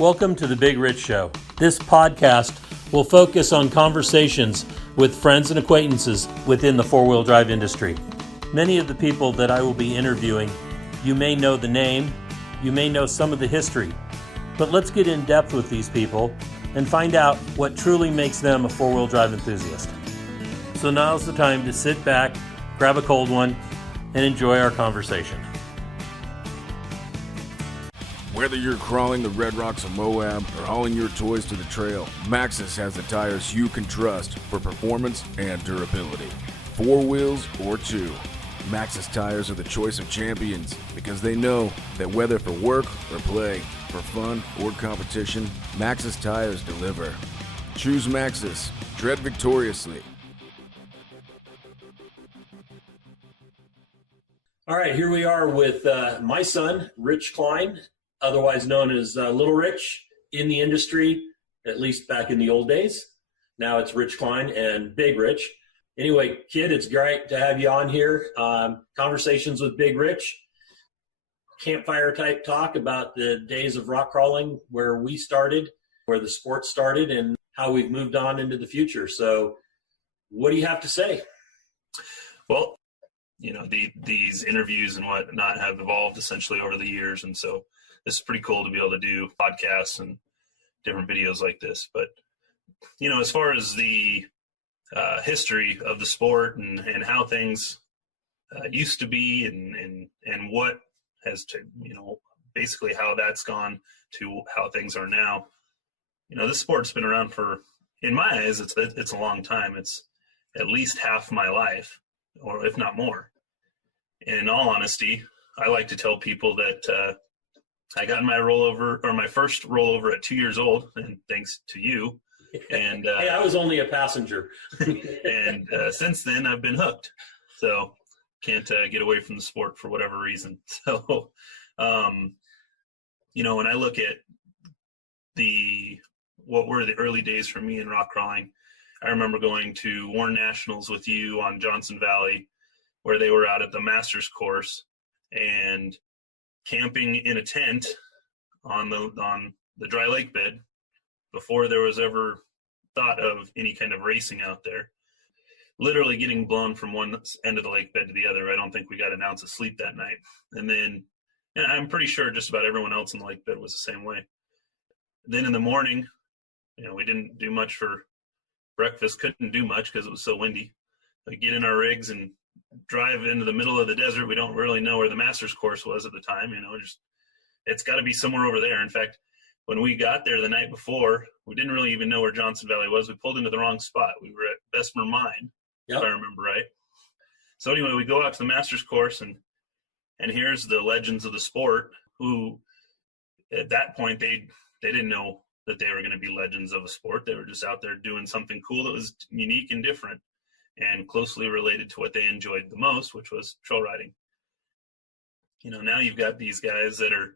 Welcome to the Big Rich Show. This podcast will focus on conversations with friends and acquaintances within the four-wheel drive industry. Many of the people that I will be interviewing, you may know the name, you may know some of the history, but let's get in depth with these people and find out what truly makes them a four-wheel drive enthusiast. So now's the time to sit back, grab a cold one, and enjoy our conversation. Whether you're crawling the red rocks of Moab or hauling your toys to the trail, Maxxis has the tires you can trust for performance and durability. 4 wheels or 2, Maxxis tires are the choice of champions because they know that whether for work or play, for fun or competition, Maxxis tires deliver. Choose Maxxis. Tread victoriously. All right, here we are with my son, Rich Klein, otherwise known as Lil Rich in the industry, at least back in the old days. Now it's Rich Klein and Big Rich. Anyway, kid, it's great to have you on here. Conversations with Big Rich, campfire type talk about the days of rock crawling, where we started, where the sport started, and how we've moved on into the future. So what do you have to say? Well, you know, these interviews and whatnot have evolved essentially over the years. And so this is pretty cool to be able to do podcasts and different videos like this. But, you know, as far as the history of the sport and how things used to be and what has to, you know, basically how that's gone to how things are now. You know, this sport's been around for, in my eyes, it's a long time. It's at least half my life, or if not more. In all honesty, I like to tell people that I got my first rollover at 2 years old, and thanks to you. And hey, I was only a passenger. and since then, I've been hooked. So can't get away from the sport for whatever reason. So, you know, when I look at what were the early days for me in rock crawling, I remember going to Warren Nationals with you on Johnson Valley, where they were out at the Masters course and camping in a tent on the dry lake bed before there was ever thought of any kind of racing out there. Literally getting blown from one end of the lake bed to the other. I don't think we got an ounce of sleep that night. And then, and I'm pretty sure just about everyone else in the lake bed was the same way. Then in the morning, you know, we didn't do much for breakfast, couldn't do much because it was so windy. We get in our rigs and drive into the middle of the desert. We don't really know where the Masters course was at the time, you know, it's got to be somewhere over there. In fact, when we got there the night before, we didn't really even know where Johnson Valley was. We pulled into the wrong spot. We were at Bessemer Mine, If I remember right. So anyway, we go out to the Masters course, and here's the legends of the sport who at that point, they didn't know that they were going to be legends of a sport. They were just out there doing something cool that was unique and different and closely related to what they enjoyed the most, which was trail riding. You know, now you've got these guys that are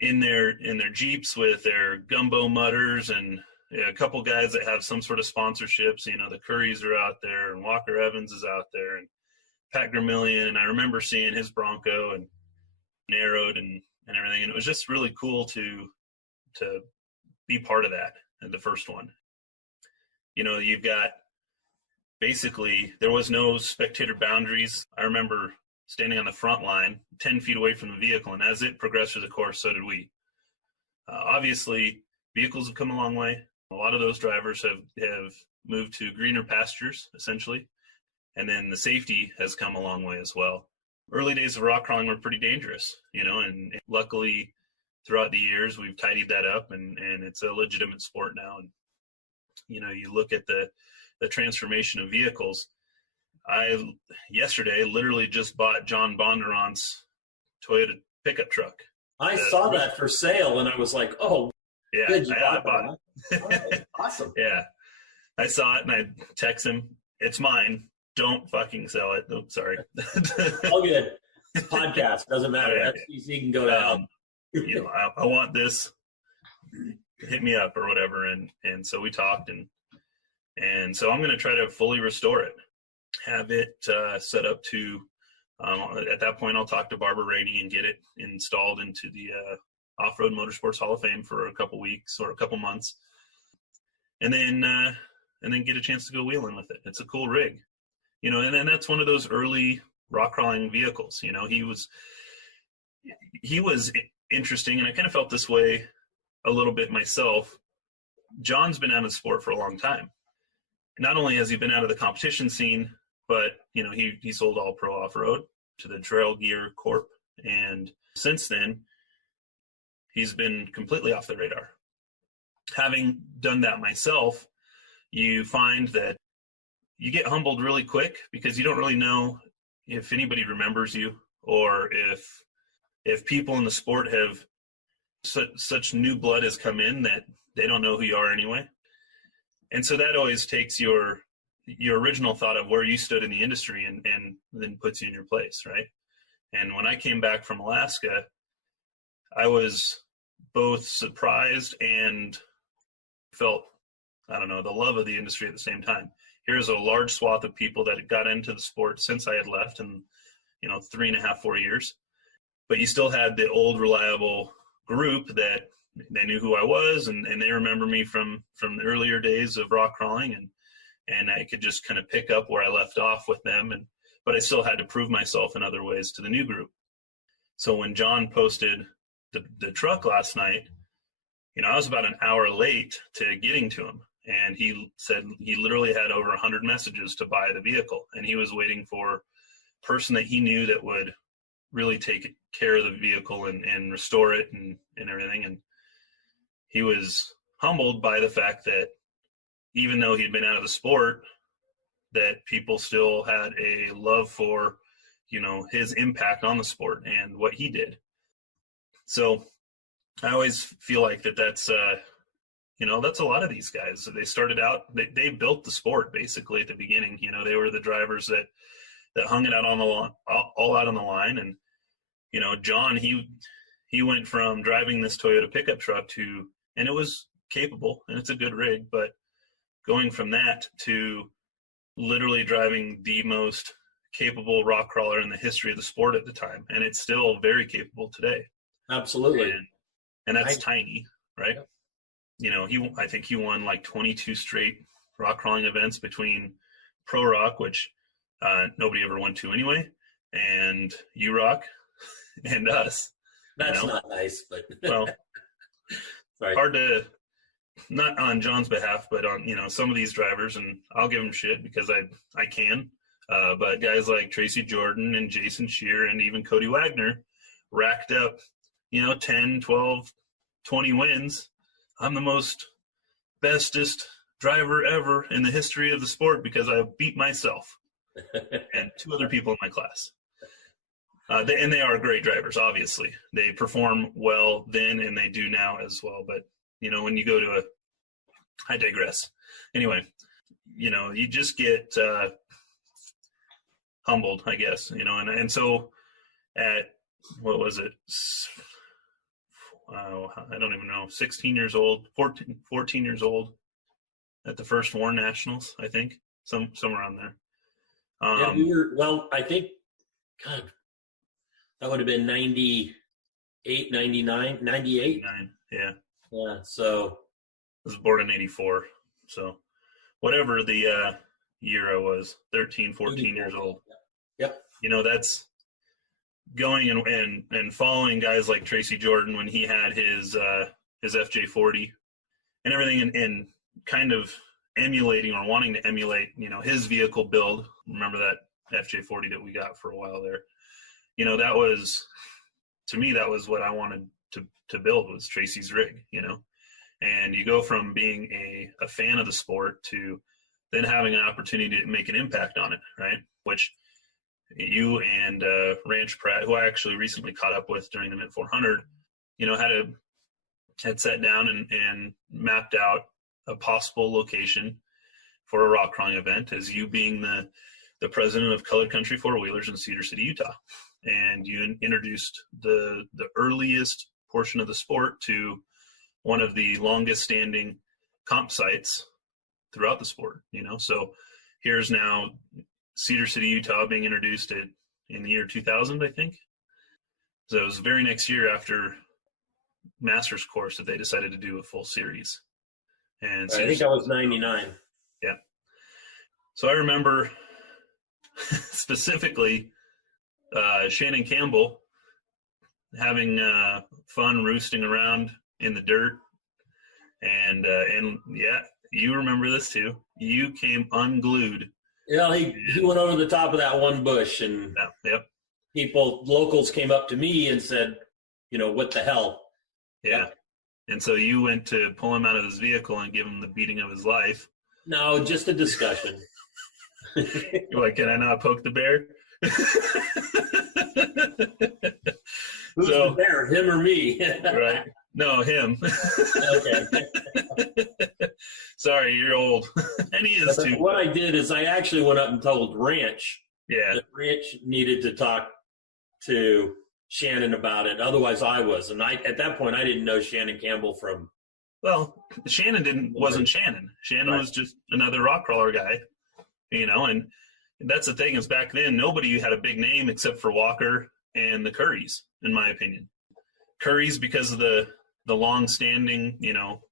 in their Jeeps with their gumbo mutters, and a couple guys that have some sort of sponsorships. You know, the Currys are out there, and Walker Evans is out there, and Pat Gramillion. And I remember seeing his Bronco and narrowed and everything. And it was just really cool to be part of that, and the first one. You know, you've got basically, there was no spectator boundaries. I remember standing on the front line, 10 feet away from the vehicle, and as it progressed through the course, so did we. Obviously, vehicles have come a long way. A lot of those drivers have moved to greener pastures, essentially, and then the safety has come a long way as well. Early days of rock crawling were pretty dangerous, you know, and luckily, throughout the years, we've tidied that up, and it's a legitimate sport now. And, you know, you look at the transformation of vehicles. I yesterday literally just bought John Bondurant's Toyota pickup truck. I saw that for sale, and I was like, "Oh, yeah, good, I bought it. Oh, awesome." Yeah, I saw it, and I text him, "It's mine. Don't fucking sell it." Oh, sorry. All good. Podcast doesn't matter. Yeah. FCC can go down. You know, I want this. Hit me up or whatever, and so we talked, and so I'm going to try to fully restore it. Have it set up to, at that point, I'll talk to Barbara Rainey and get it installed into Off-Road Motorsports Hall of Fame for a couple weeks or a couple months, and then get a chance to go wheeling with it. It's a cool rig, and then that's one of those early rock crawling vehicles. He was interesting, and I kind of felt this way a little bit myself. John's been out of the sport for a long time. Not only has he been out of the competition scene, but he sold All Pro Off-Road to the Trail Gear Corp, and since then he's been completely off the radar. Having done that myself, you find that you get humbled really quick because you don't really know if anybody remembers you, or if people in the sport have such new blood has come in that they don't know who you are anyway. And so that always takes your original thought of where you stood in the industry and then puts you in your place, right? And when I came back from Alaska, I was both surprised and felt, the love of the industry at the same time. Here's a large swath of people that got into the sport since I had left in, 3.5, 4 years. But you still had the old reliable group that they knew who I was, and they remember me from the earlier days of rock crawling, and I could just kind of pick up where I left off with them. But I still had to prove myself in other ways to the new group. So when John posted the truck last night, I was about an hour late to getting to him. And he said he literally had over 100 messages to buy the vehicle. And he was waiting for a person that he knew that would really take care of the vehicle and restore it and everything. And he was humbled by the fact that even though he'd been out of the sport, that people still had a love for, his impact on the sport and what he did. So I always feel like that's that's a lot of these guys. They started out, they built the sport basically at the beginning. They were the drivers that hung it out on the line, all out on the line. And, John, he went from driving this Toyota pickup truck and it was capable and it's a good rig, but going from that to literally driving the most capable rock crawler in the history of the sport at the time. And it's still very capable today. Absolutely. And that's tiny, right? Yeah. I think he won like 22 straight rock crawling events between Pro Rock, which nobody ever went to anyway, and U-Rock and us. That's not nice, but well, sorry. Hard to, not on John's behalf, but on, some of these drivers, and I'll give them shit because I can, but guys like Tracy Jordan and Jason Shear and even Cody Wagner racked up, 10, 12, 20 wins. I'm the bestest driver ever in the history of the sport because I beat myself and 2 other people in my class. They are great drivers, obviously. They perform well then, and they do now as well. But, when you go to I digress. Anyway, you just get humbled, I guess, and so at, what was it? I don't even know, 16 years old, 14 years old at the first Warren Nationals, I think, somewhere around there. I think, God, that would have been 98, 99, 98. 99, yeah. Yeah, so. I was born in 84, so whatever the year I was, 13, 14 years old. Yep. That's going and following guys like Tracy Jordan when he had his FJ40 and everything, and kind of emulating or wanting to emulate, his vehicle build. Remember that FJ40 that we got for a while there? That was, to me, that was what I wanted to build, was Tracy's rig, And you go from being a fan of the sport to then having an opportunity to make an impact on it, right? Which you and Ranch Pratt, who I actually recently caught up with during the Mid 400, had sat down and mapped out a possible location for a rock crawling event, as you being the president of Colored Country Four Wheelers in Cedar City, Utah. And you introduced the earliest portion of the sport to one of the longest standing comp sites throughout the sport, So here's now Cedar City, Utah being introduced in the year 2000, I think. So it was the very next year after Masters course that they decided to do a full series. And I think that was 99. Yeah. So I remember specifically Shannon Campbell having fun roosting around in the dirt. And yeah, you remember this too. You came unglued. Yeah, he went over the top of that one bush, and yep. Locals came up to me and said, what the hell? Yeah. And so you went to pull him out of his vehicle and give him the beating of his life. No, just a discussion. You're like, can I not poke the bear? Who's the bear, him or me? Right. No, him. Okay. Sorry, you're old. And he is too. What I did is I actually went up and told Ranch. Yeah. That Ranch needed to talk to Shannon about it. Otherwise, I was. And at that point, I didn't know Shannon Campbell from. Well, Shannon wasn't Shannon. Shannon was just another rock crawler guy, and that's the thing is back then, nobody had a big name except for Walker and the Currys, in my opinion. Currys because of the long-standing,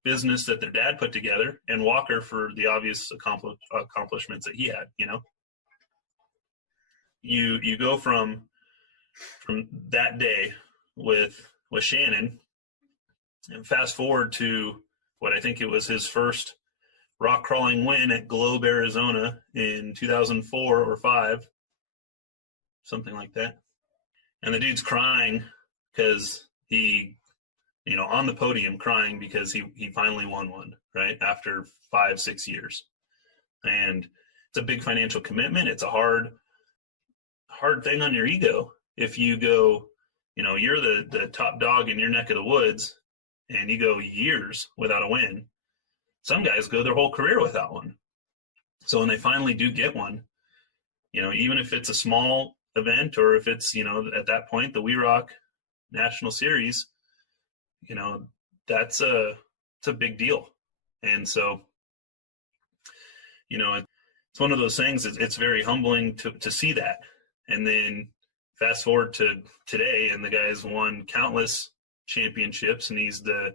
business that their dad put together, and Walker for the obvious accomplishments that he had, You go from that day with Shannon, and fast forward to what I think it was his first rock crawling win at Globe, Arizona in 2004 or 5, something like that. And the dude's crying because he, on the podium crying because he finally won one, right? After 5-6 years. And it's a big financial commitment. It's a hard thing on your ego. If you go, you're the top dog in your neck of the woods and you go years without a win. Some guys go their whole career without one. So when they finally do get one, even if it's a small event or if it's, at that point, the We Rock National Series, it's a big deal. And so, it's one of those things, it's very humbling to see that. And then fast forward to today, and the guy's won countless championships, and he's the,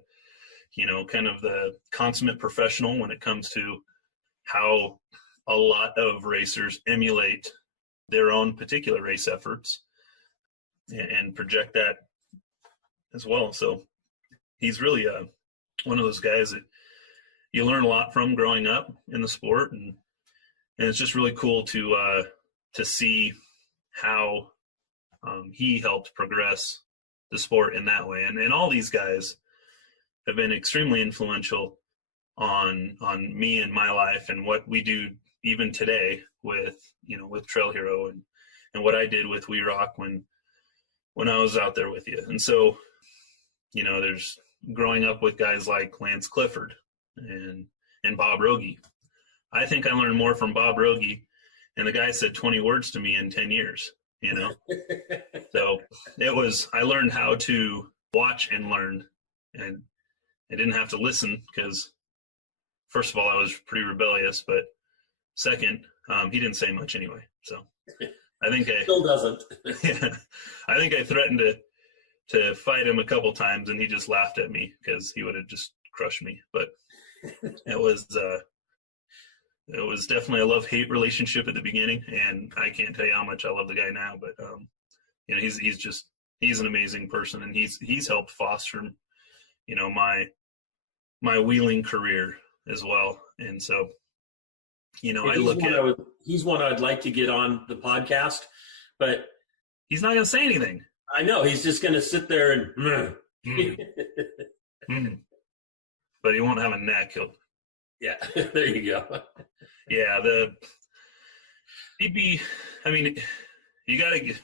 kind of the consummate professional when it comes to how a lot of racers emulate their own particular race efforts and project that as well. So he's really one of those guys that you learn a lot from growing up in the sport, and it's just really cool to see how he helped progress the sport in that way. And all these guys have been extremely influential on me and my life and what we do even today with Trail Hero and what I did with We Rock when I was out there with you. And so, there's growing up with guys like Lance Clifford and Bob Rogie. I think I learned more from Bob Rogie, and the guy said 20 words to me in 10 years, So I learned how to watch and learn, and I didn't have to listen because, first of all, I was pretty rebellious, but second, he didn't say much anyway. So I think still doesn't. Yeah, I think I threatened to fight him a couple times, and he just laughed at me because he would have just crushed me. But it was definitely a love-hate relationship at the beginning, and I can't tell you how much I love the guy now. But he's an amazing person, and he's helped foster my wheeling career as well. And so, he's one I'd like to get on the podcast, but he's not going to say anything. I know he's just going to sit there and. But he won't have a neck. Yeah, there you go. Yeah, you got to get.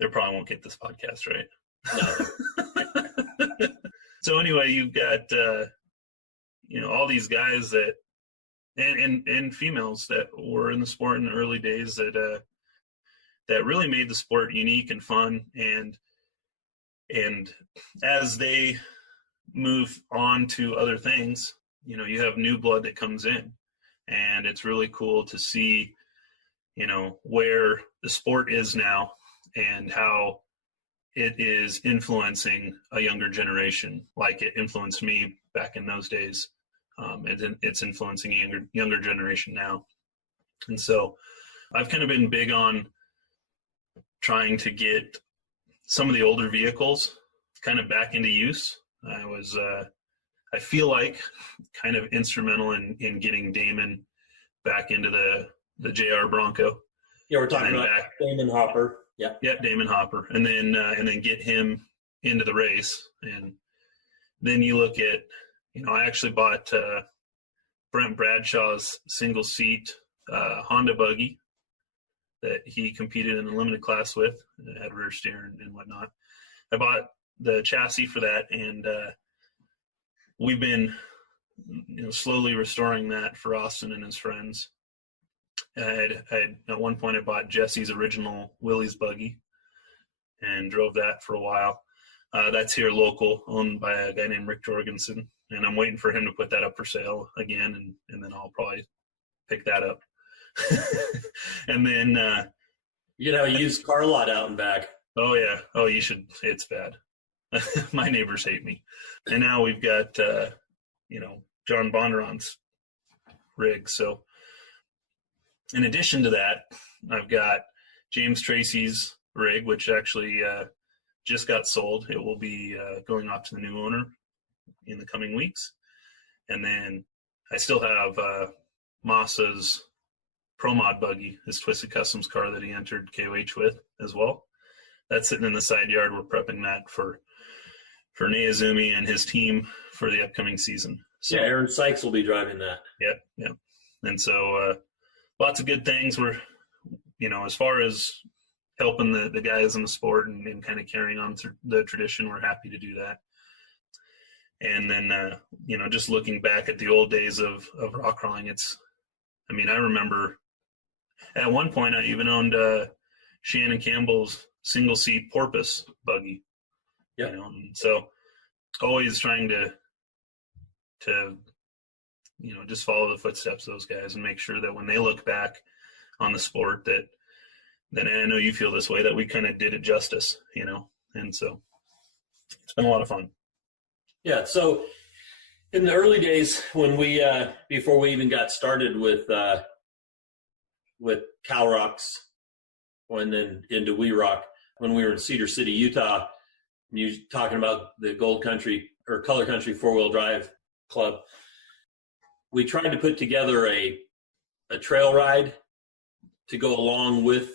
They probably won't get this podcast right. No. So anyway, you've got all these guys that and females that were in the sport in the early days that really made the sport unique and fun, and as they move on to other things, you have new blood that comes in, and it's really cool to see where the sport is now and how it is influencing a younger generation like it influenced me back in those days. It's influencing a younger generation now. And so I've kind of been big on trying to get some of the older vehicles kind of back into use. I feel like kind of instrumental in getting Damon back into the JR Bronco. Yeah, we're talking about Damon Hopper. Yeah. Yeah, Damon Hopper. And then get him into the race. And then you look at, I actually bought Brent Bradshaw's single seat Honda buggy that he competed in the limited class with. It had rear steer and whatnot. I bought the chassis for that, and we've been slowly restoring that for Austin and his friends. At one point I bought Jesse's original Willie's buggy and drove that for a while. That's here local, owned by a guy named Rick Jorgensen, and I'm waiting for him to put that up for sale again, and then I'll probably pick that up. And then you have a used car lot out and back. Oh yeah. Oh, you should. It's bad. My neighbors hate me. And now we've got John Bondurant's rig. So in addition to that, I've got James Tracy's rig, which actually just got sold. It will be going off to the new owner in the coming weeks. And then I still have Masa's Pro Mod buggy, his Twisted Customs car that he entered KOH with as well. That's sitting in the side yard. We're prepping that for Neazumi and his team for the upcoming season. So, yeah, Aaron Sykes will be driving that. Yep. And so lots of good things. We're, as far as helping the guys in the sport and kind of carrying on through the tradition, we're happy to do that. And then, just looking back at the old days of rock crawling, I remember at one point I even owned Shannon Campbell's single seat Porpoise buggy. Yeah. So always trying to just follow the footsteps of those guys and make sure that when they look back on the sport that and I know you feel this way, that we kind of did it justice, and so it's been a lot of fun. Yeah. So in the early days when we, before we even got started with Cal Rocks and then into We Rock, when we were in Cedar City, Utah, and you talking about the Gold Country or Color Country 4-wheel drive club, we tried to put together a trail ride to go along with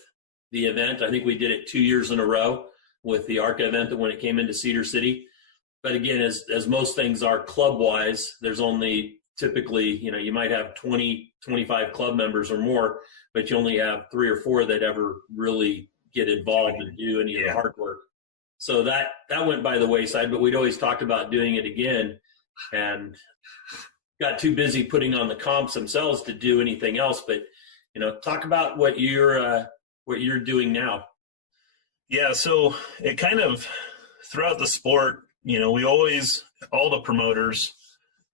the event. I think we did it 2 years in a row with the ARCA event when it came into Cedar City. But again, as most things are club-wise, there's only typically, you might have 20, 25 club members or more, but you only have 3 or 4 that ever really get involved and do any of the hard work. So that went by the wayside, but we'd always talked about doing it again and got too busy putting on the comps themselves to do anything else. But, talk about what you're doing now. Yeah. So it kind of throughout the sport, we always, all the promoters,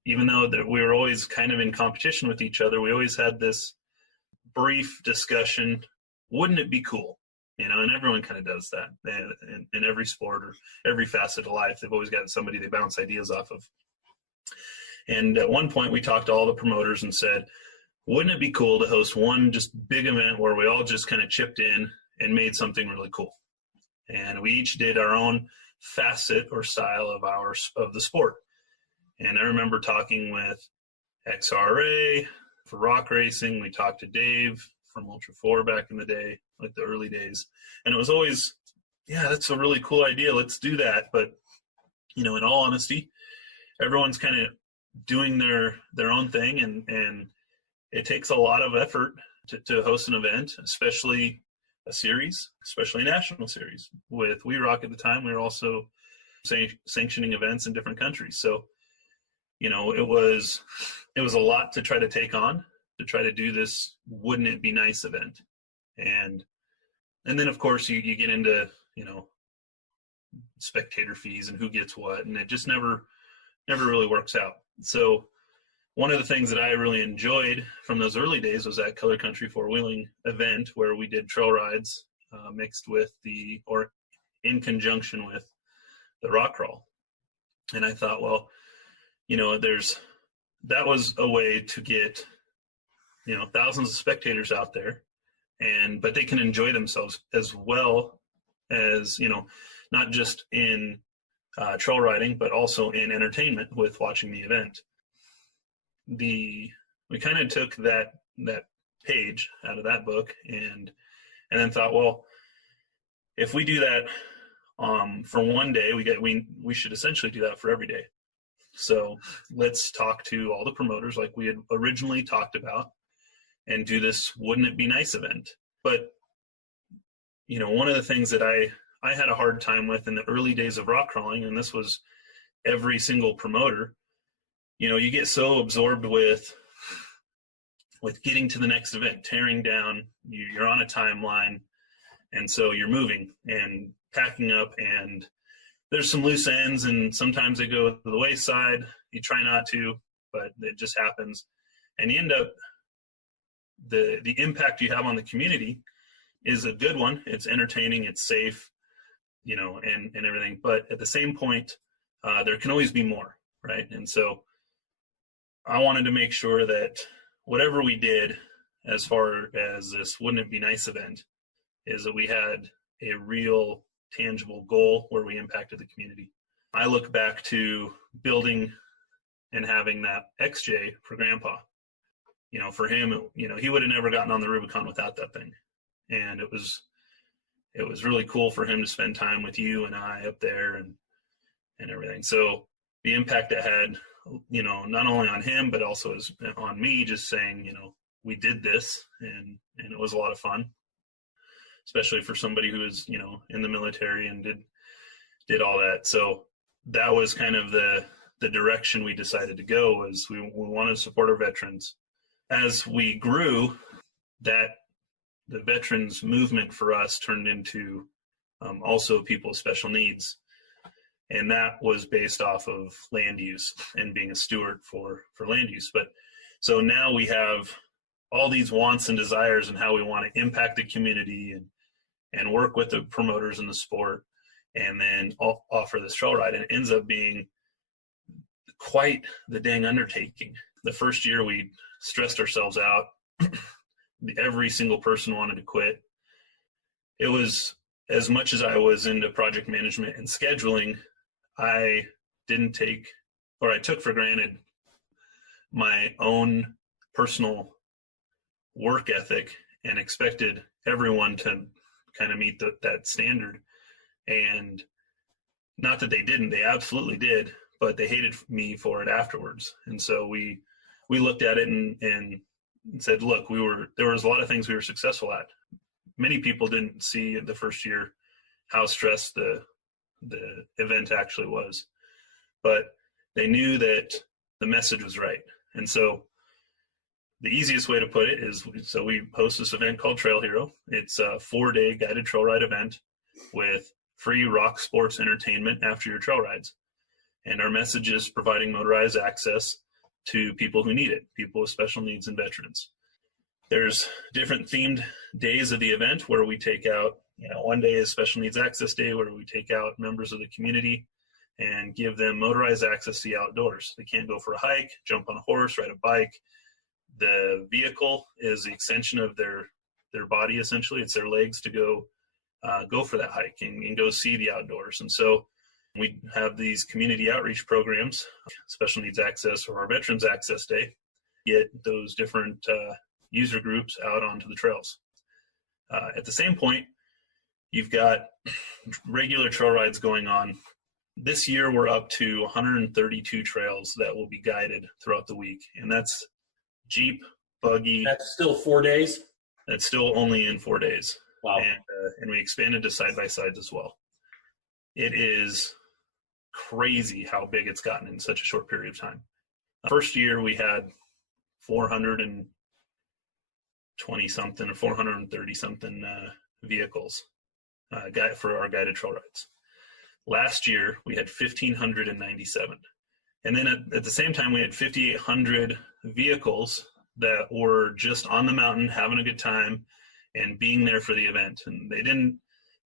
even though that we were always kind of in competition with each other, we always had this brief discussion. Wouldn't it be cool? And everyone kind of does that in every sport or every facet of life. They've always got somebody they bounce ideas off of. And at one point we talked to all the promoters and said, wouldn't it be cool to host one just big event where we all just kind of chipped in and made something really cool? And we each did our own facet or style of the sport. And I remember talking with XRA for rock racing. We talked to Dave from Ultra 4 back in the day, like the early days. And it was always, yeah, that's a really cool idea. Let's do that. But, in all honesty, everyone's kind of doing their own thing. And it takes a lot of effort to host an event, especially a series, especially a national series. With We Rock at the time, we were also sanctioning events in different countries. So, it was a lot to try to take on, to try to do this wouldn't it be nice event. And then of course you get into, spectator fees and who gets what, and it just never really works out. So one of the things that I really enjoyed from those early days was that Color Country 4-wheeling event where we did trail rides mixed with in conjunction with the rock crawl. And I thought, well, that was a way to get, thousands of spectators out there, but they can enjoy themselves as well as, not just in trail riding, but also in entertainment with watching the event. We kind of took that page out of that book and then thought, well, if we do that for one day, we should essentially do that for every day. So let's talk to all the promoters like we had originally talked about and do this Wouldn't It Be Nice event. But, one of the things that I had a hard time with in the early days of rock crawling, and this was every single promoter, you get so absorbed with getting to the next event, tearing down, you're on a timeline, and so you're moving and packing up, and there's some loose ends, and sometimes they go to the wayside. You try not to, but it just happens. And you end up, the impact you have on the community is a good one. It's entertaining, it's safe, and everything. But at the same point, there can always be more, right? And so I wanted to make sure that whatever we did as far as this Wouldn't It Be Nice event is that we had a real tangible goal where we impacted the community. I look back to building and having that XJ for Grandpa. For him, he would have never gotten on the Rubicon without that thing. And it was really cool for him to spend time with you and I up there and everything. So the impact it had, not only on him, but also on me, just saying, we did this and it was a lot of fun, especially for somebody who was, in the military and did all that. So that was kind of the direction we decided to go, was we wanted to support our veterans. As we grew, the veterans movement for us turned into also people with special needs. And that was based off of land use and being a steward for land use. But so now we have all these wants and desires and how we want to impact the community and work with the promoters in the sport and then offer this trail ride. And it ends up being quite the dang undertaking. The first year we stressed ourselves out. Every single person wanted to quit. It was, as much as I was into project management and scheduling, I took for granted my own personal work ethic and expected everyone to kind of meet that standard. And not that they didn't, they absolutely did, but they hated me for it afterwards. And so we looked at it and said, look, there was a lot of things we were successful at. Many people didn't see the first year how stressed the event actually was, but they knew that the message was right. And so the easiest way to put it is, so we host this event called Trail Hero. It's a 4-day guided trail ride event with free rock sports entertainment after your trail rides. And our message is providing motorized access to people who need it, people with special needs and veterans. There's different themed days of the event where we take out, one day is Special Needs Access Day, where we take out members of the community and give them motorized access to the outdoors. They can't go for a hike, jump on a horse, ride a bike. The vehicle is the extension of their body, essentially. It's their legs to go for that hike and go see the outdoors. And so we have these community outreach programs, Special Needs Access or our Veterans Access Day, get those different user groups out onto the trails. At the same point, you've got regular trail rides going on. This year, we're up to 132 trails that will be guided throughout the week. And that's Jeep, buggy. That's still 4 days? That's still only in 4 days. Wow. And we expanded to side-by-sides as well. It is crazy how big it's gotten in such a short period of time. First year, we had 420-something or 430-something vehicles for our guided trail rides. Last year, we had 1,597. And then at the same time, we had 5,800 vehicles that were just on the mountain, having a good time, and being there for the event. And they didn't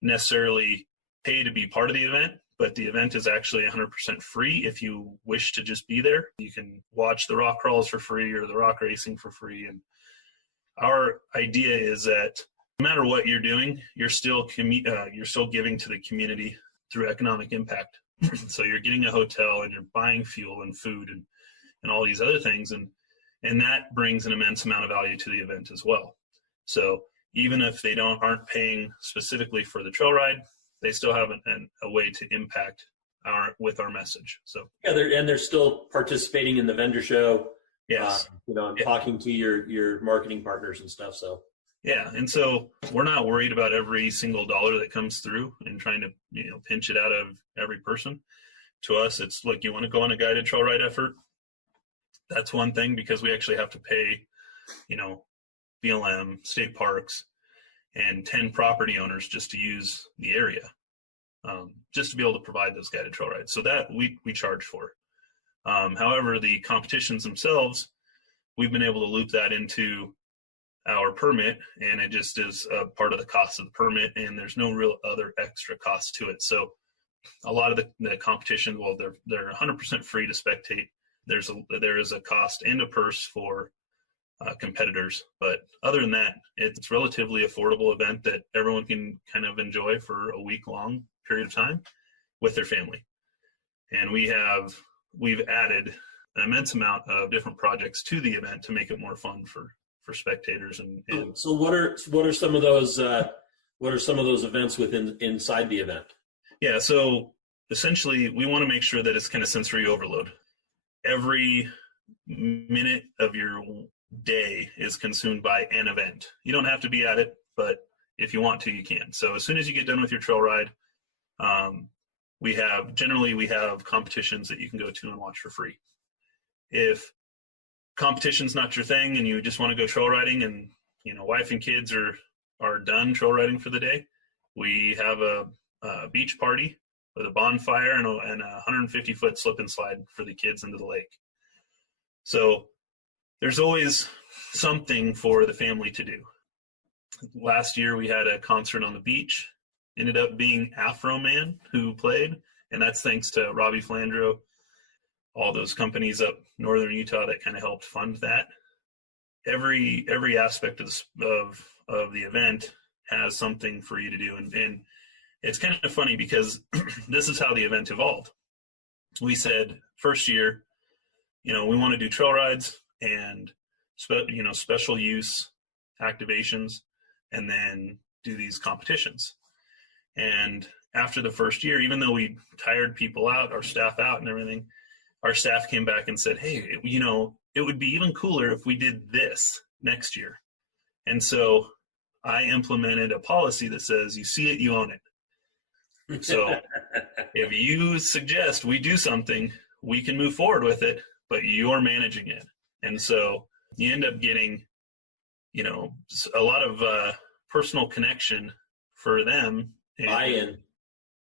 necessarily pay to be part of the event, but the event is actually 100% free if you wish to just be there. You can watch the rock crawls for free or the rock racing for free. And our idea is that no matter what you're doing, you're still giving to the community through economic impact. So you're getting a hotel and you're buying fuel and food and all these other things. And that brings an immense amount of value to the event as well. So even if they aren't paying specifically for the trail ride, they still have a way to impact with our message. So yeah, they're still participating in the vendor show. Yes, and talking to your marketing partners and stuff. So yeah, and so we're not worried about every single dollar that comes through and trying to pinch it out of every person. To us, it's like, you want to go on a guided trail ride effort. That's one thing, because we actually have to pay, BLM, state parks, and 10 property owners just to use the area, just to be able to provide those guided trail rides. So that we charge for. However, the competitions themselves, we've been able to loop that into our permit, and it just is a part of the cost of the permit, and there's no real other extra cost to it. So a lot of the competition, well, they're 100% free to spectate. There is a cost and a purse for competitors, but other than that, it's relatively affordable event that everyone can kind of enjoy for a week-long period of time with their family. And we've added an immense amount of different projects to the event to make it more fun for spectators. And so what are some of those events inside the event? Yeah, so essentially we want to make sure that it's kind of sensory overload. Every minute of your day is consumed by an event. You don't have to be at it, but if you want to, you can. So as soon as you get done with your trail ride, we have competitions that you can go to and watch for free. If competition's not your thing and you just want to go trail riding and wife and kids are done trail riding for the day, we have a beach party with a bonfire and a 150-foot slip and slide for the kids into the lake. So there's always something for the family to do. Last year we had a concert on the beach. Ended up being Afro Man who played, and that's thanks to Robbie Flandreau, all those companies up northern Utah that kind of helped fund that. Every aspect of the event has something for you to do, and it's kind of funny because this is how the event evolved. We said first year, we want to do trail rides and special use activations, and then do these competitions. And after the first year, even though we tired people out, our staff out and everything, our staff came back and said, hey, it would be even cooler if we did this next year. And so I implemented a policy that says, you see it, you own it. So if you suggest we do something, we can move forward with it, but you're managing it. And so you end up getting, a lot of personal connection for them. Buy-in.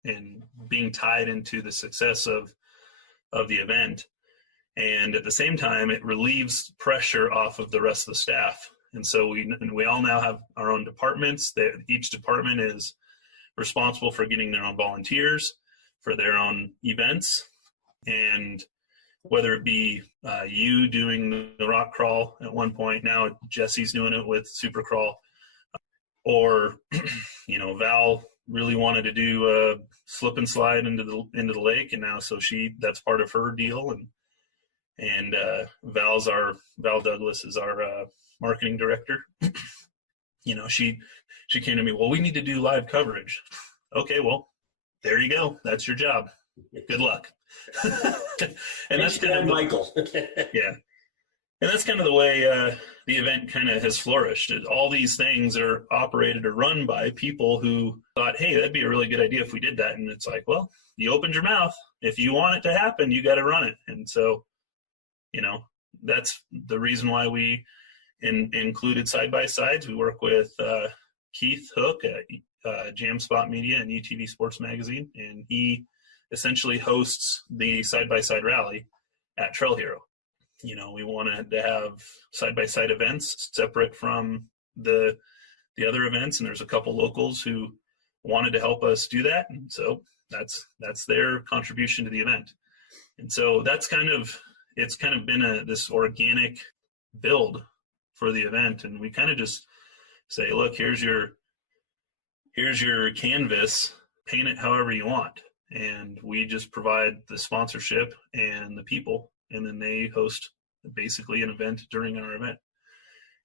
And being tied into the success of the event. And at the same time, it relieves pressure off of the rest of the staff. And so we all now have our own departments. Each department is responsible for getting their own volunteers for their own events. And whether it be you doing the rock crawl at one point, now Jesse's doing it with Super Crawl, or Val really wanted to do a slip and slide into the lake, and now that's part of her deal. And Val Douglas is our marketing director. She came to me, well, we need to do live coverage. Okay, well, there you go. That's your job. Good luck. And that's kind of Michael. Yeah. And that's kind of the way the event kind of has flourished. All these things are operated or run by people who thought, hey, that'd be a really good idea if we did that. And it's like, well, you opened your mouth. If you want it to happen, you got to run it. And so, that's the reason why we included side-by-sides. We work with Keith Hook at Jam Spot Media and UTV Sports Magazine, and he essentially hosts the side-by-side rally at Trail Hero. We wanted to have side-by-side events separate from the other events, and there's a couple locals who wanted to help us do that. And so that's their contribution to the event. And so it's kind of been this organic build for the event. And we kind of just say, look, here's your canvas, paint it however you want. And we just provide the sponsorship and the people, and then they host basically an event during our event.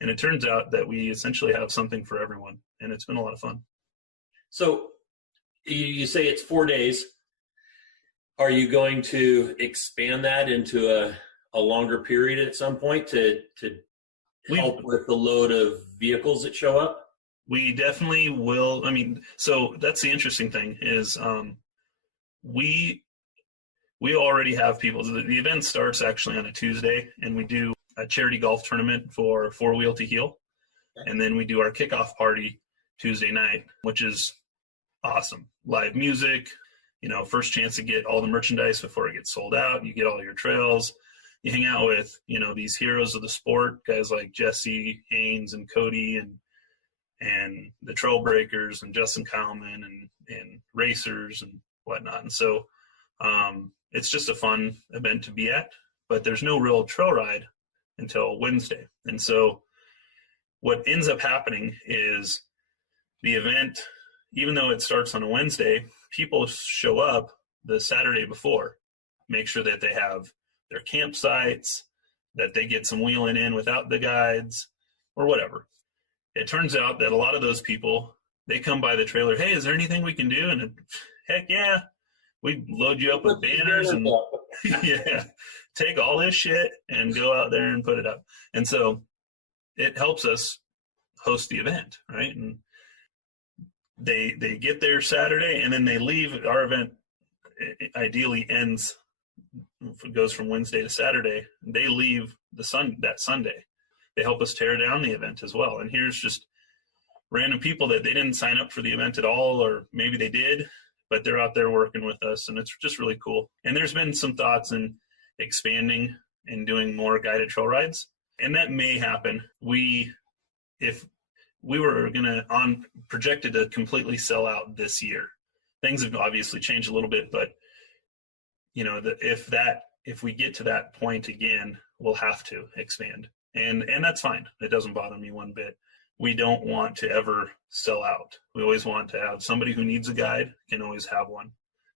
And it turns out that we essentially have something for everyone, and it's been a lot of fun. So you say it's 4 days. Are you going to expand that into a longer period at some point to help with the load of vehicles that show up? We definitely will. I mean, so that's the interesting thing is we already have people. The event starts actually on a Tuesday, and we do a charity golf tournament for Four Wheel to Heal. And then we do our kickoff party Tuesday night, which is awesome. Live music, first chance to get all the merchandise before it gets sold out. You get all your trails. You hang out with, these heroes of the sport, guys like Jesse Haynes and Cody and the Trail Breakers and Justin Kylman and racers and whatnot. And so it's just a fun event to be at, but there's no real trail ride until Wednesday. And so what ends up happening is the event, even though it starts on a Wednesday, people show up the Saturday before, make sure that they have their campsites, that they get some wheeling in without the guides or whatever. It turns out that a lot of those people, they come by the trailer, hey, is there anything we can do? And heck yeah, we load you up with banners and yeah, take all this shit and go out there and put it up. And so it helps us host the event, right? And they get there Saturday and then they leave. Our event ideally goes from Wednesday to Saturday. They leave that Sunday. They help us tear down the event as well. And here's just random people that they didn't sign up for the event at all, or maybe they did, but they're out there working with us, and it's just really cool. And there's been some thoughts in expanding and doing more guided trail rides, and that may happen. If we were projected to completely sell out this year. Things have obviously changed a little bit, but if we get to that point again, we'll have to expand. And that's fine. It doesn't bother me one bit. We don't want to ever sell out. We always want to have somebody who needs a guide can always have one.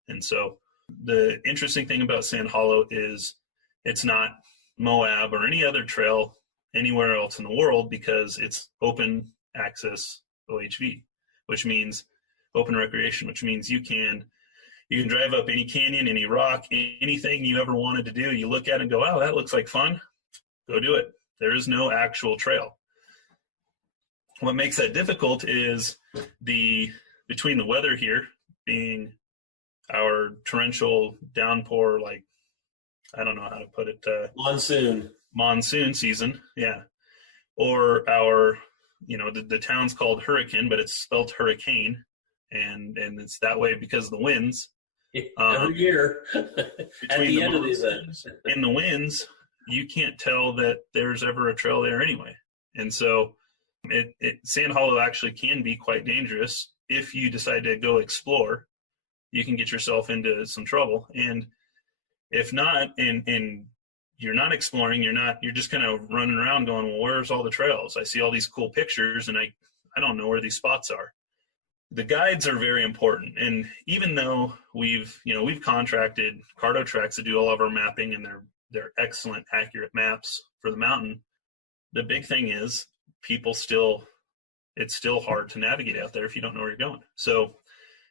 And so the interesting thing about Sand Hollow is it's not Moab or any other trail anywhere else in the world because it's open access OHV, which means open recreation, which means you can drive up any canyon, any rock, anything you ever wanted to do. You look at it and go, oh, that looks like fun. Go do it. There is no actual trail. What makes that difficult is between the weather here being our torrential downpour, like, I don't know how to put it. Monsoon season. Yeah. Or our, the town's called Hurricane, but it's spelled hurricane. And it's that way because of the winds. Every year at the end of the event. In the winds, you can't tell that there's ever a trail there anyway. And so Sand Hollow actually can be quite dangerous. If you decide to go explore, you can get yourself into some trouble. And if not, and you're not exploring, you're just kind of running around going, well, where's all the trails? I see all these cool pictures and I don't know where these spots are. The guides are very important. And even though we've contracted Cardo Tracks to do all of our mapping and they're excellent, accurate maps for the mountain, the big thing is it's still hard to navigate out there if you don't know where you're going. So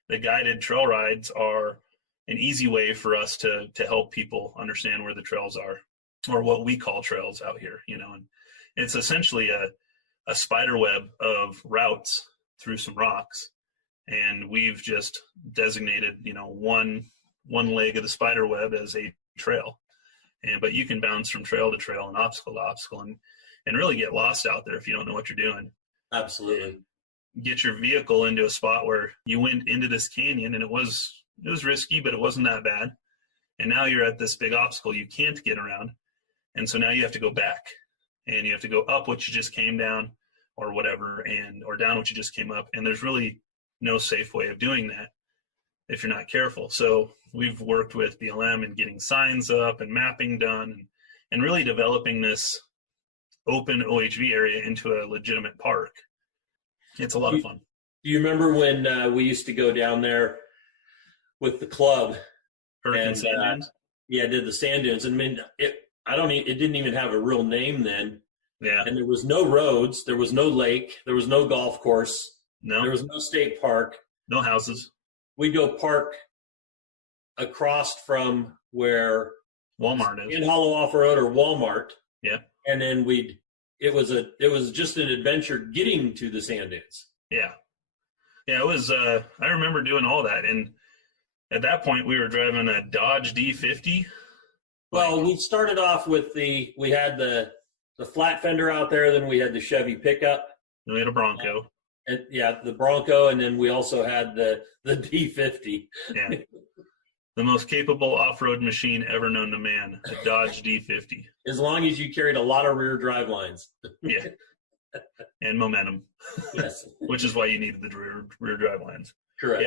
the guided trail rides are an easy way for us to help people understand where the trails are, or what we call trails out here, and it's essentially a spider web of routes through some rocks. And we've just designated, one leg of the spider web as a trail. But you can bounce from trail to trail and obstacle to obstacle and really get lost out there if you don't know what you're doing. Absolutely. And get your vehicle into a spot where you went into this canyon and it was risky, but it wasn't that bad. And now you're at this big obstacle you can't get around. And so now you have to go back and you have to go up what you just came down or whatever, or down what you just came up. And there's really no safe way of doing that if you're not careful. So we've worked with BLM and getting signs up and mapping done and really developing this open OHV area into a legitimate park. It's a lot of fun. Do you remember when we used to go down there with the club? Hurricane Sand Dunes? Yeah, did the sand dunes. I mean, it didn't even have a real name then. Yeah. And there was no roads. There was no lake. There was no golf course. No. There was no state park. No houses. We'd go park across from where Walmart is. Sand Hollow Off-Road or Walmart. Yeah. And then it was just an adventure getting to the sand dunes. Yeah. Yeah, it was, I remember doing all that. And at that point, we were driving a Dodge D50. Well, we started off with we had the flat fender out there, then we had the Chevy pickup. And we had a Bronco. And the Bronco, and then we also had the D50. Yeah. The most capable off-road machine ever known to man, a Dodge D50. As long as you carried a lot of rear drive lines. Yeah. And momentum. Yes. Which is why you needed the rear drive lines. Correct.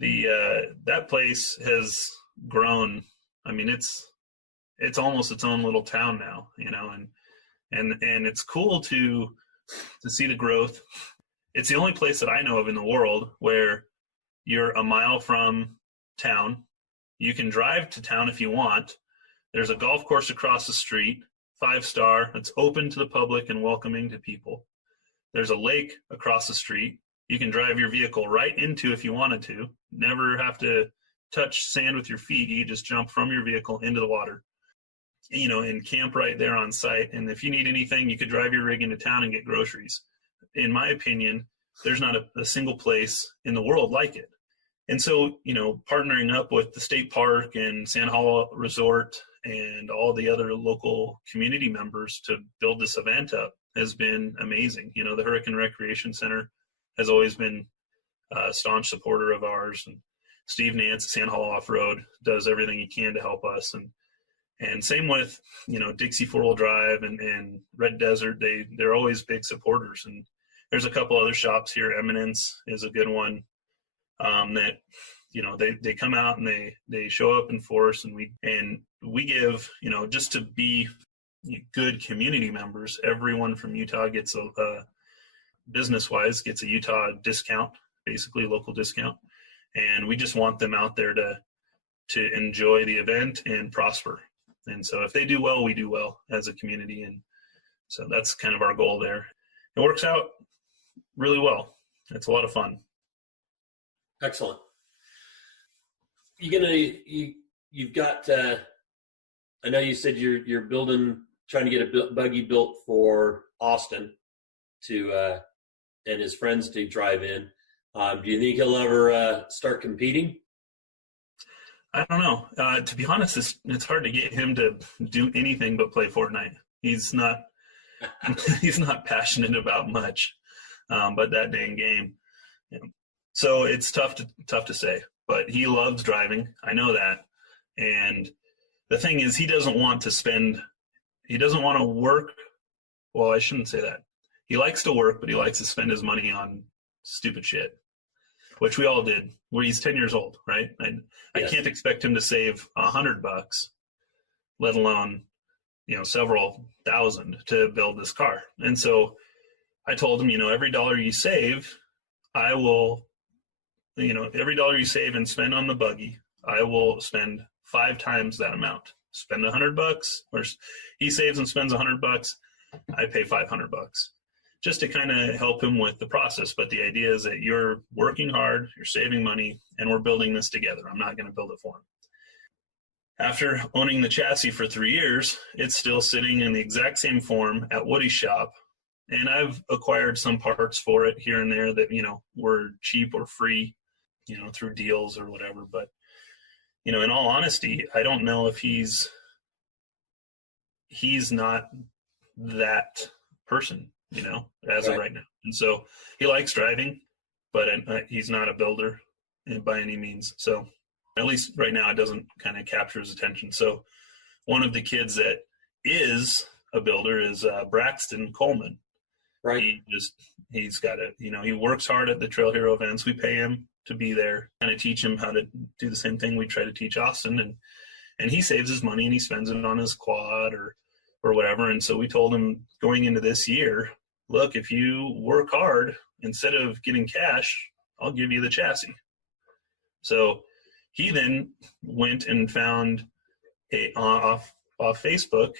Yeah, that place has grown. I mean, it's almost its own little town now, and it's cool to see the growth. It's the only place that I know of in the world where you're a mile from town. You can drive to town if you want. There's a golf course across the street, 5-star. It's open to the public and welcoming to people. There's a lake across the street. You can drive your vehicle right into if you wanted to. Never have to touch sand with your feet. You just jump from your vehicle into the water, and camp right there on site. And if you need anything, you could drive your rig into town and get groceries. In my opinion, there's not a single place in the world like it. And so, partnering up with the state park and Sand Hollow Resort and all the other local community members to build this event up has been amazing. The Hurricane Recreation Center has always been a staunch supporter of ours. And Steve Nance at Sand Hollow Off-Road does everything he can to help us. And same with, Dixie 4-Wheel Drive and Red Desert. They're always big supporters. And there's a couple other shops here. Eminence is a good one that, they come out and they show up in force. And we give, just to be good community members, everyone from Utah gets a business-wise gets a Utah discount, basically local discount. And we just want them out there to enjoy the event and prosper. And so if they do well, we do well as a community. And so that's kind of our goal there. It works out really well. It's a lot of fun. Excellent. You've got, I know you said you're trying to get a buggy built for Austin and his friends to drive in. Do you think he'll ever start competing? I don't know. To be honest, it's hard to get him to do anything but play Fortnite. He's not passionate about much, but that dang game. So it's tough to say. But he loves driving. I know that. And the thing is, he doesn't want to work. Well, I shouldn't say that. He likes to work, but he likes to spend his money on stupid shit, which we all did. He's 10 years old, right? I can't expect him to save $100, let alone, several thousand to build this car. And so I told him, every dollar you save, I will, every dollar you save and spend on the buggy, I will spend 5 times that amount. Spend $100, or he saves and spends $100, I pay $500. Just to kind of help him with the process. But the idea is that you're working hard, you're saving money, and we're building this together. I'm not going to build it for him. After owning the chassis for 3 years, it's still sitting in the exact same form at Woody's shop. And I've acquired some parts for it here and there that, were cheap or free, through deals or whatever. But, in all honesty, I don't know if he's not that person. As of right now. And so he likes driving, but he's not a builder by any means. So at least right now it doesn't kind of capture his attention. So one of the kids that is a builder is Braxton Coleman. Right. He just He's got it. He works hard at the Trail Hero events. We pay him to be there, kind of teach him how to do the same thing we try to teach Austin. And he saves his money and he spends it on his quad or whatever. And so we told him going into this year, look, if you work hard, instead of getting cash, I'll give you the chassis. So he then went and found off Facebook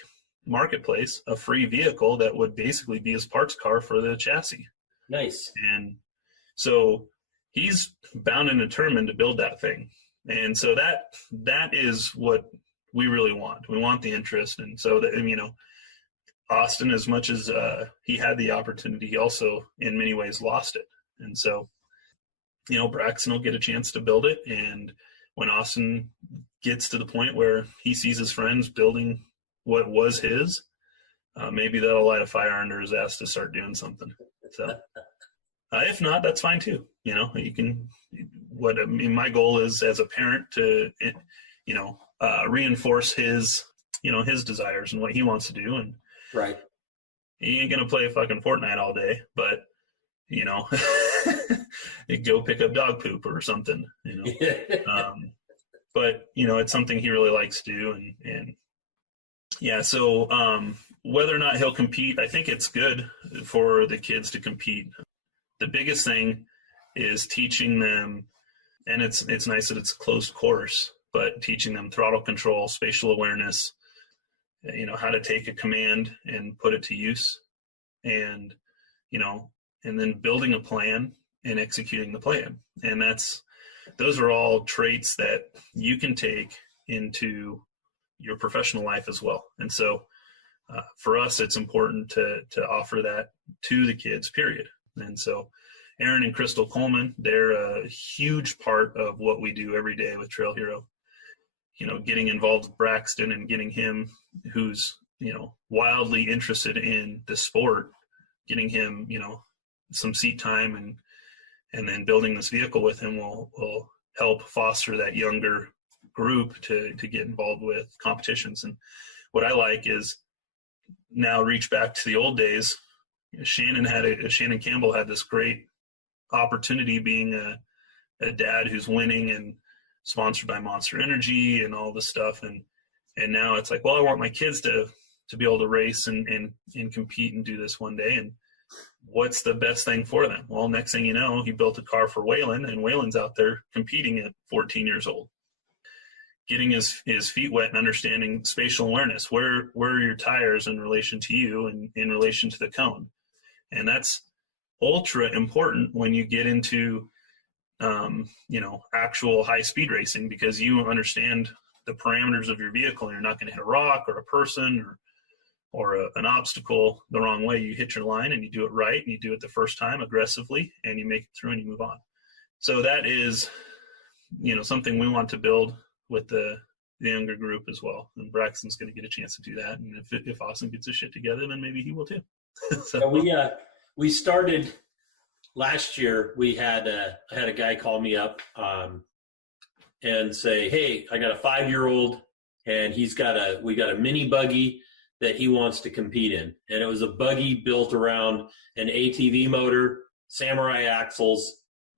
Marketplace a free vehicle that would basically be his parts car for the chassis. Nice. And so he's bound and determined to build that thing. And so that is what we really want. We want the interest. And so that, Austin, as much as he had the opportunity, he also in many ways lost it. And so, Braxton will get a chance to build it. And when Austin gets to the point where he sees his friends building what was his, maybe that'll light a fire under his ass to start doing something. So if not, that's fine too. You can, my goal is as a parent to, reinforce his desires and what he wants to do. And right. He ain't going to play fucking Fortnite all day, but go pick up dog poop or something, but it's something he really likes to do. And yeah, so whether or not he'll compete, I think it's good for the kids to compete. The biggest thing is teaching them, and it's nice that it's a closed course, but teaching them throttle control, spatial awareness, how to take a command and put it to use, and then building a plan and executing the plan. And those are all traits that you can take into your professional life as well. And so for us, it's important to offer that to the kids, period. And so Aaron and Crystal Coleman, they're a huge part of what we do every day with Trail Hero. Getting involved with Braxton and getting him, who's, wildly interested in the sport, getting him, some seat time and then building this vehicle with him will help foster that younger group to get involved with competitions. And what I like is now reach back to the old days. Shannon Campbell had this great opportunity being a dad who's winning and sponsored by Monster Energy and all this stuff. And now it's like, well, I want my kids to be able to race and compete and do this one day. And what's the best thing for them? Well, next thing you know, he built a car for Waylon, and Waylon's out there competing at 14 years old, getting his feet wet and understanding spatial awareness. Where are your tires in relation to you and in relation to the cone? And that's ultra important when you get into, actual high speed racing, because you understand the parameters of your vehicle and you're not going to hit a rock or a person or an obstacle the wrong way. You hit your line and you do it right, and you do it the first time aggressively, and you make it through and you move on. So that is, something we want to build with the younger group as well. And Braxton's going to get a chance to do that. And if Austin gets his shit together, then maybe he will too. So. Yeah, we started last year. We had a guy call me up and say, hey, I got a 5-year-old and we got a mini buggy that he wants to compete in. And it was a buggy built around an ATV motor, Samurai axles,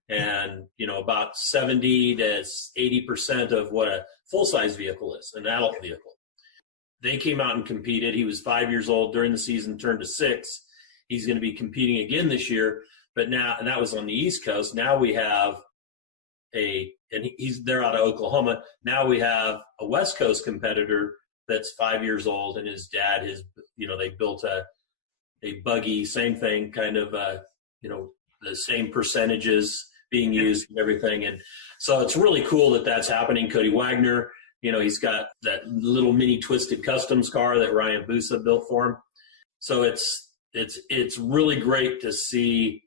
and, about 70 to 80% of what a full-size vehicle is, an adult vehicle. They came out and competed. He was 5 years old during the season, turned to 6. He's going to be competing again this year. But now, and that was on the East Coast. Now we have they're out of Oklahoma. Now we have a West Coast competitor that's 5 years old, and his dad they built a buggy, same thing, kind of, the same percentages being used and everything. And so it's really cool that that's happening. Cody Wagner, he's got that little mini twisted customs car that Ryan Busa built for him. So it's really great to see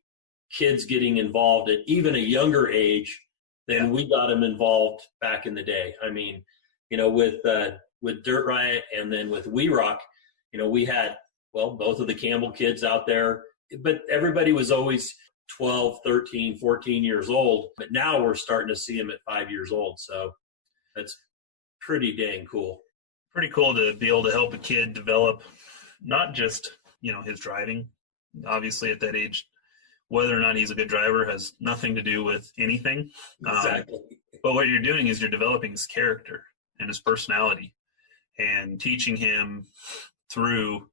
kids getting involved at even a younger age than we got them involved back in the day. I mean, with Dirt Riot and then with We Rock, we had, both of the Campbell kids out there, but everybody was always 12, 13, 14 years old. But now we're starting to see them at 5 years old. So that's pretty dang cool. Pretty cool to be able to help a kid develop not just, his driving. Obviously at that age, whether or not he's a good driver has nothing to do with anything. Exactly. But what you're doing is you're developing his character and his personality and teaching him through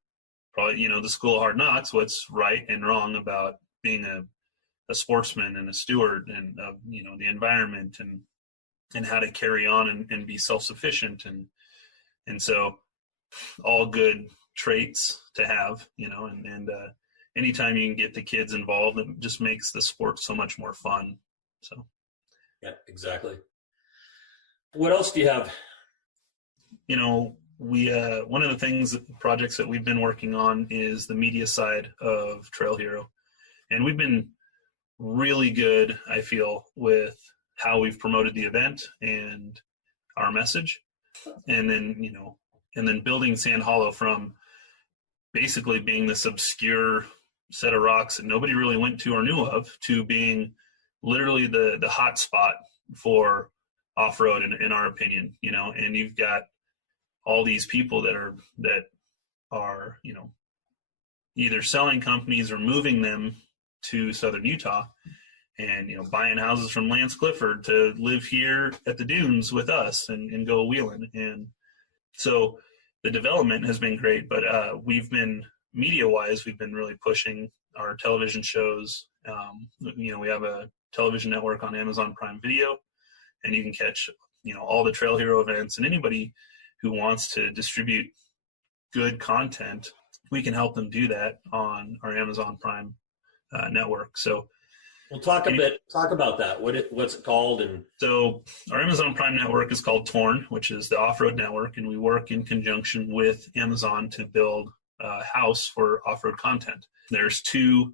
probably, the school of hard knocks, what's right and wrong about being a sportsman and a steward and, the environment and how to carry on and be self-sufficient. And so all good traits to have, and anytime you can get the kids involved, it just makes the sport so much more fun. So. Yeah, exactly. What else do you have? We one of the projects that we've been working on is the media side of Trail Hero. And we've been really good, I feel, with how we've promoted the event and our message. And then building Sand Hollow from basically being this obscure set of rocks that nobody really went to or knew of to being literally the hot spot for off-road in our opinion, and you've got all these people that are either selling companies or moving them to southern Utah and buying houses from Lance Clifford to live here at the dunes with us and go wheeling. And so the development has been great, but media-wise, we've been really pushing our television shows. We have a television network on Amazon Prime Video, and you can catch, all the Trail Hero events, and anybody who wants to distribute good content, we can help them do that on our Amazon Prime network. So we'll talk about that. What's it called? And so our Amazon Prime network is called Torn, which is the off-road network, and we work in conjunction with Amazon to build a house for off-road content. There's 2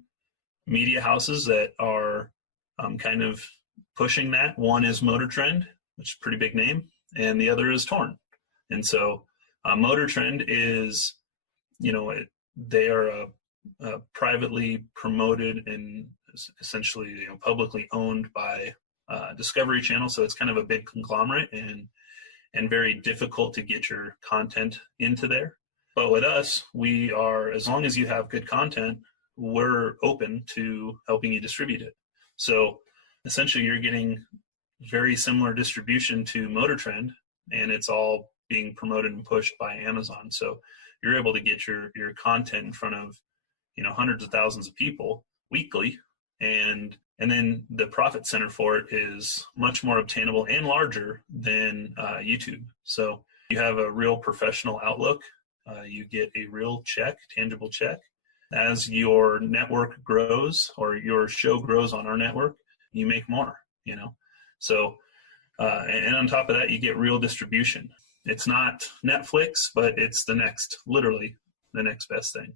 media houses that are kind of pushing that. One is Motor Trend, which is a pretty big name, and the other is Torn. And so Motor Trend is, they are a privately promoted and essentially publicly owned by Discovery Channel. So it's kind of a big conglomerate and very difficult to get your content into there. But with us, we are, as long as you have good content, we're open to helping you distribute it. So essentially you're getting very similar distribution to Motor Trend, and it's all being promoted and pushed by Amazon. So you're able to get your content in front of, hundreds of thousands of people weekly. And then the profit center for it is much more obtainable and larger than YouTube. So you have a real professional outlook. You get a real check, tangible check. As your network grows or your show grows on our network, you make more, So, and on top of that, you get real distribution. It's not Netflix, but it's literally the next best thing.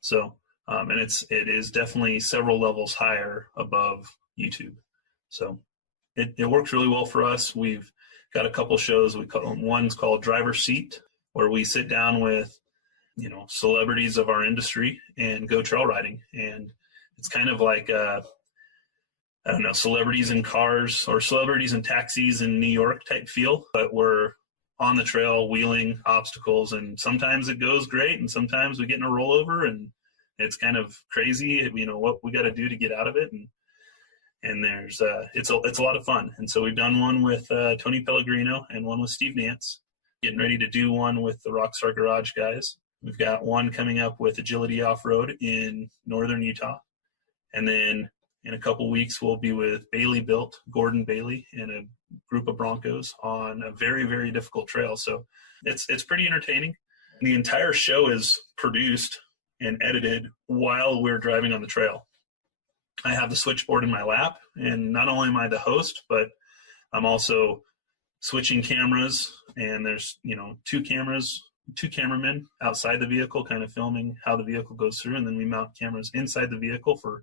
So, and it is definitely several levels higher above YouTube. So it works really well for us. We've got a couple shows. One's called Driver's Seat, where we sit down with, celebrities of our industry and go trail riding. And it's kind of like, celebrities in cars or celebrities in taxis in New York type feel, but we're on the trail wheeling obstacles, and sometimes it goes great and sometimes we get in a rollover and it's kind of crazy, what we got to do to get out of it. And there's, it's a lot of fun. And so we've done one with Tony Pellegrino and one with Steve Nance, getting ready to do one with the Rockstar Garage guys. We've got one coming up with Agility Off-Road in northern Utah. And then in a couple weeks, we'll be with Bailey Built, Gordon Bailey, and a group of Broncos on a very, very difficult trail. So it's pretty entertaining. The entire show is produced and edited while we're driving on the trail. I have the switchboard in my lap, and not only am I the host, but I'm also switching cameras, and there's, 2 cameramen outside the vehicle kind of filming how the vehicle goes through, and then we mount cameras inside the vehicle for,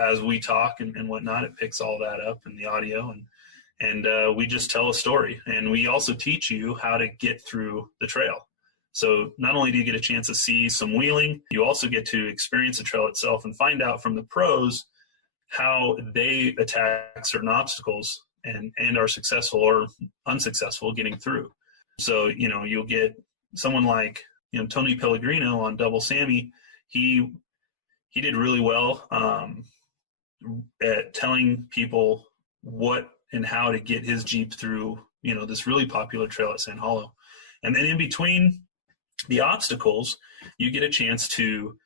as we talk and whatnot, it picks all that up in the audio, and we just tell a story. And we also teach you how to get through the trail. So not only do you get a chance to see some wheeling, you also get to experience the trail itself and find out from the pros how they attack certain obstacles and are successful or unsuccessful getting through. So, you'll get someone like, Tony Pellegrino on Double Sammy. He he did really well at telling people what and how to get his Jeep through, this really popular trail at Sand Hollow. And then in between the obstacles, you get a chance to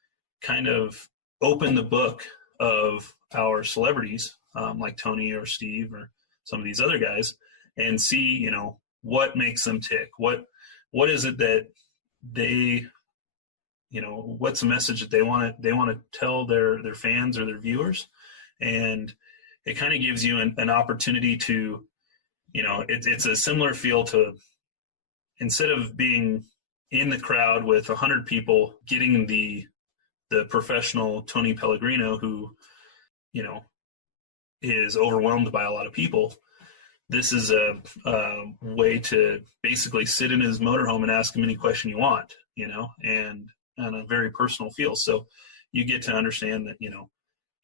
kind of open the book of our celebrities, like Tony or Steve or some of these other guys, and see, what makes them tick. What is it that they, what's the message that they want to tell their fans or their viewers? And it kind of gives you an opportunity to, it's a similar feel to, instead of being in the crowd with 100 people, getting the professional Tony Pellegrino who, is overwhelmed by a lot of people. This is a way to basically sit in his motorhome and ask him any question you want, and on a very personal feel. So you get to understand that,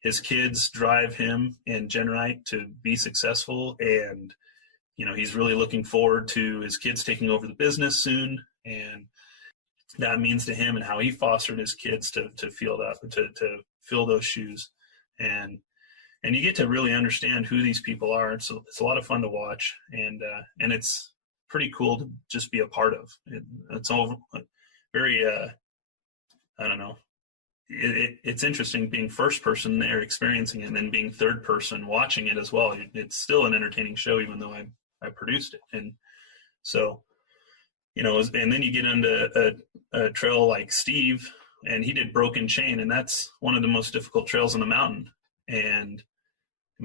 his kids drive him and Genrite to be successful. And, he's really looking forward to his kids taking over the business soon. And that means to him and how he fostered his kids to feel that, to fill those shoes. And you get to really understand who these people are. So it's a lot of fun to watch, and it's pretty cool to just be a part of. It's all very, I don't know. It's interesting being first person there experiencing it, and then being third person watching it as well. It's still an entertaining show, even though I produced it. And so, and then you get into a trail like Steve, and he did Broken Chain, and that's one of the most difficult trails on the mountain. And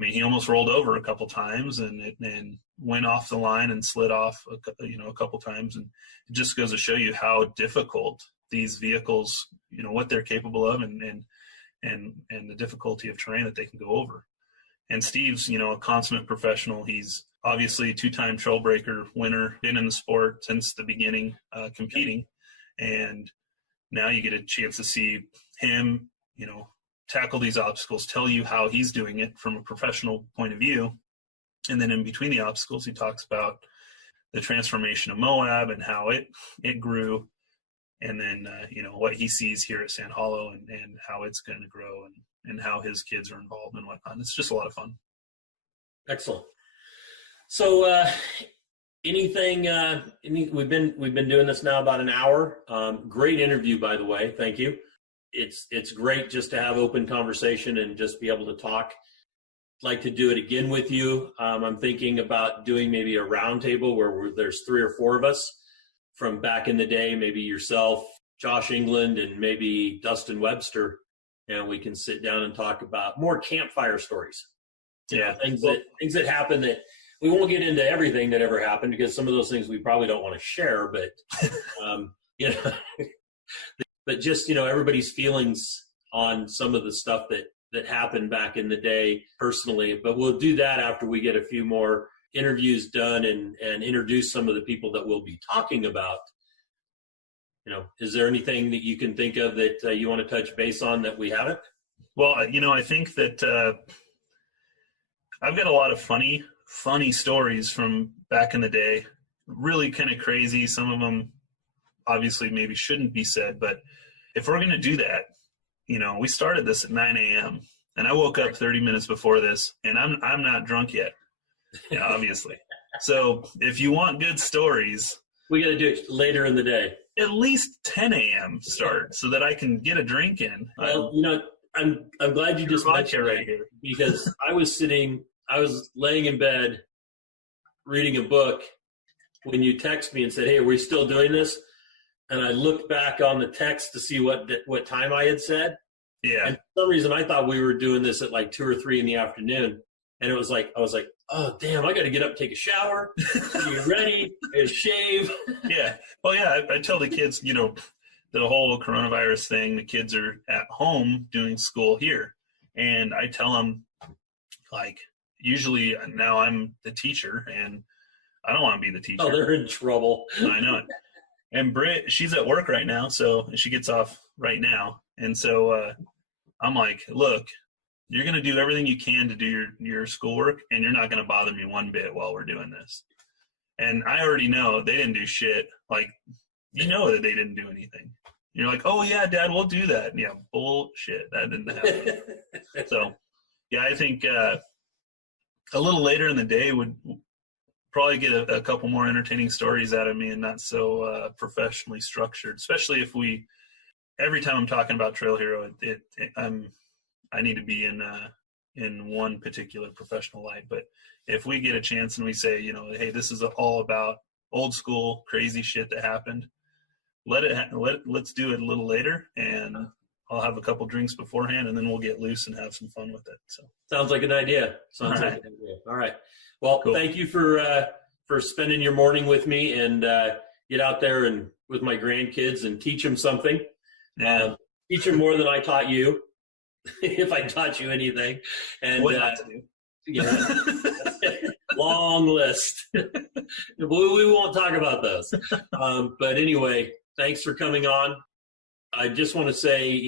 he almost rolled over a couple times and went off the line and slid off, a couple times. And it just goes to show you how difficult these vehicles, what they're capable of, and the difficulty of terrain that they can go over. And Steve's, a consummate professional. He's obviously a 2-time Trailbreaker winner, been in the sport since the beginning, competing. And now you get a chance to see him, tackle these obstacles, tell you how he's doing it from a professional point of view. And then in between the obstacles, he talks about the transformation of Moab and how it grew. And then, what he sees here at Sand Hollow and how it's going to grow and how his kids are involved and whatnot. It's just a lot of fun. Excellent. So, anything, we've been doing this now about an hour. Great interview, by the way. Thank you. It's great just to have open conversation and just be able to talk. I'd like to do it again with you. I'm thinking about doing maybe a round table where there's 3 or 4 of us from back in the day, maybe yourself, Josh England, and maybe Dustin Webster, and we can sit down and talk about more campfire stories. Yeah, things that happen that we won't get into everything that ever happened, because some of those things we probably don't want to share, but but just, everybody's feelings on some of the stuff that happened back in the day personally. But we'll do that after we get a few more interviews done and introduce some of the people that we'll be talking about. Is there anything that you can think of that you want to touch base on that we haven't? Well, I think that I've got a lot of funny stories from back in the day, really kind of crazy. Some of them obviously maybe shouldn't be said, but if we're going to do that, we started this at 9 a.m. and I woke up 30 minutes before this, and I'm not drunk yet, obviously. So if you want good stories, we got to do it later in the day. At least 10 a.m. start so that I can get a drink in. Well, I'm glad you just mentioned right here, because I was laying in bed reading a book when you text me and said, "Hey, are we still doing this?" And I looked back on the text to see what time I had said. Yeah. And for some reason I thought we were doing this at like 2 or 3 in the afternoon. And I was like, oh damn, I got to get up, take a shower, get ready, and shave. Yeah. Well, yeah, I tell the kids, the whole coronavirus thing, the kids are at home doing school here. And I tell them, like, usually now I'm the teacher and I don't want to be the teacher. Oh, they're in trouble. I know it. And Britt, she's at work right now, so she gets off right now. And so I'm like, look, you're going to do everything you can to do your schoolwork, and you're not going to bother me one bit while we're doing this. And I already know they didn't do shit. Like, that they didn't do anything. You're like, oh yeah, Dad, we'll do that. And yeah, bullshit. That didn't happen. So yeah, I think a little later in the day would probably get a couple more entertaining stories out of me and not so professionally structured, especially if every time I'm talking about Trail Hero, I need to be in one particular professional light. But if we get a chance and we say, hey, this is all about old school crazy shit that happened, let's do it a little later, and I'll have a couple drinks beforehand, and then we'll get loose and have some fun with it. So sounds like an idea. All right. Well, cool. Thank you for spending your morning with me, and get out there and with my grandkids and teach them something. Teach them more than I taught you, if I taught you anything. And what not to do. Yeah, long list. We won't talk about those. But anyway, thanks for coming on. I just want to say,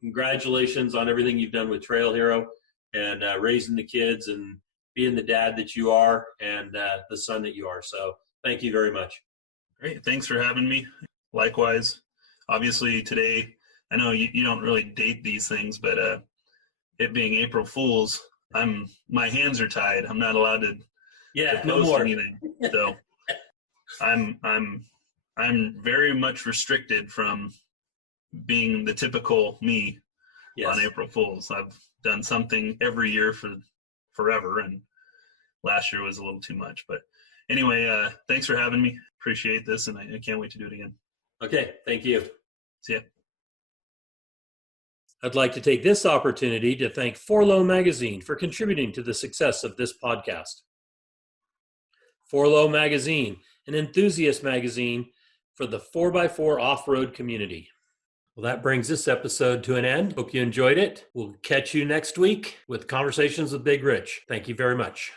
congratulations on everything you've done with Trail Hero and raising the kids and being the dad that you are and the son that you are. So thank you very much. Great. Thanks for having me. Likewise. Obviously today, I know you don't really date these things, but it being April Fool's, my hands are tied. I'm not allowed to no post more. anything. So I'm very much restricted from being the typical me on April Fool's. I've done something every year for forever, and last year was a little too much. But anyway, thanks for having me. Appreciate this, and I can't wait to do it again. Okay, thank you. See ya. I'd like to take this opportunity to thank Forlow Magazine for contributing to the success of this podcast. Forlow Magazine, an enthusiast magazine for the 4x4 off-road community. Well, that brings this episode to an end. Hope you enjoyed it. We'll catch you next week with Conversations with Big Rich. Thank you very much.